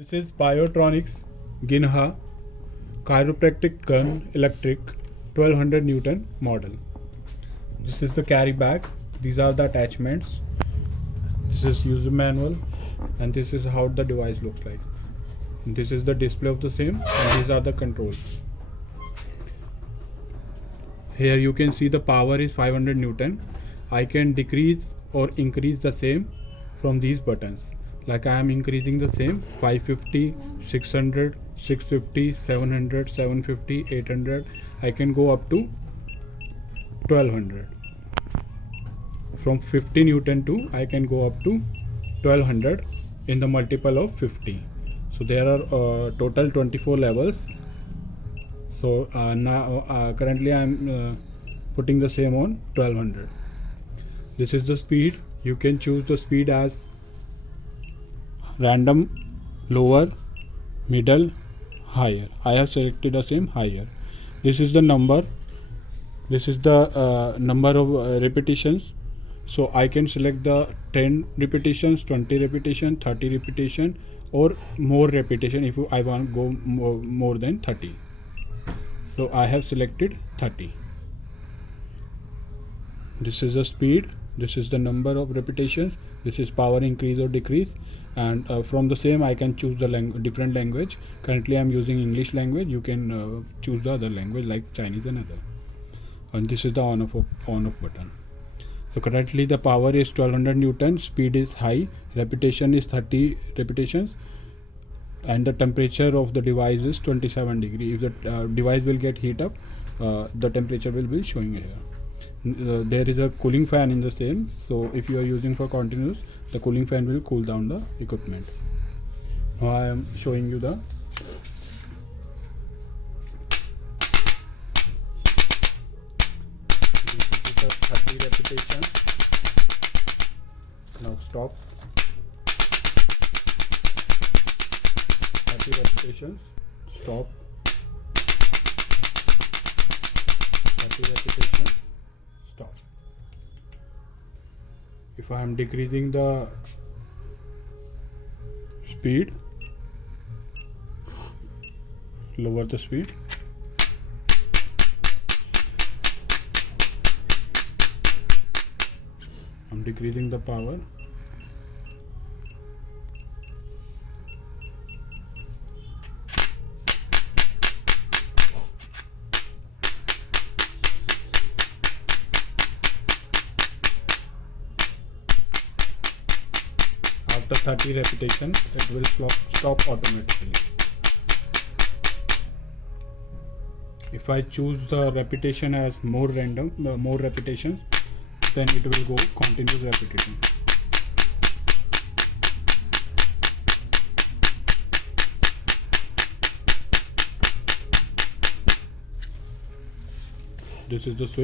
This is Biotronix Ginha Chiropractic Gun Electric 1200 Newton model. This is the carry bag. These are the attachments. This is user manual, and this is how the device looks like. And this is the display of the same, and these are the controls. Here you can see the power is 500 Newton. I can decrease or increase the same from these buttons. Like I am increasing the same 550, 600, 650, 700, 750, 800. I can go up to 1200. From 50 Newton to I can go up to 1200 in the multiple of 50. So there are total 24 levels. So now currently I am putting the same on 1200. This is the speed. You can choose the speed as random, lower, middle, higher. I have selected the same higher. This is the number. This is the number of repetitions. So I can select the 10 repetitions, 20 repetition, 30 repetition, or more repetition if I want to go more than 30. So I have selected 30. This is the speed. This is the number of repetitions. This is power increase or decrease, and from the same I can choose the different language. Currently I am using English language. You can choose the other language like Chinese and other. And this is the on off button. So currently the power is 1200 Newton, speed is high, repetition is 30 repetitions, and the temperature of the device is 27 degree. If the device will get heat up, the temperature will be showing here. There is a cooling fan in the same, so if you are using for continuous, the cooling fan will cool down the equipment. Now I am showing you the this is the 30 repetition. Now stop. 30 repetitions. Stop. 30 repetitions. Stop. If I am decreasing the speed, lower the speed. I'm decreasing the power. After 30 repetitions, it will stop automatically. If I choose the repetition as more random, more repetitions, then it will go continuous repetition. This is the switch.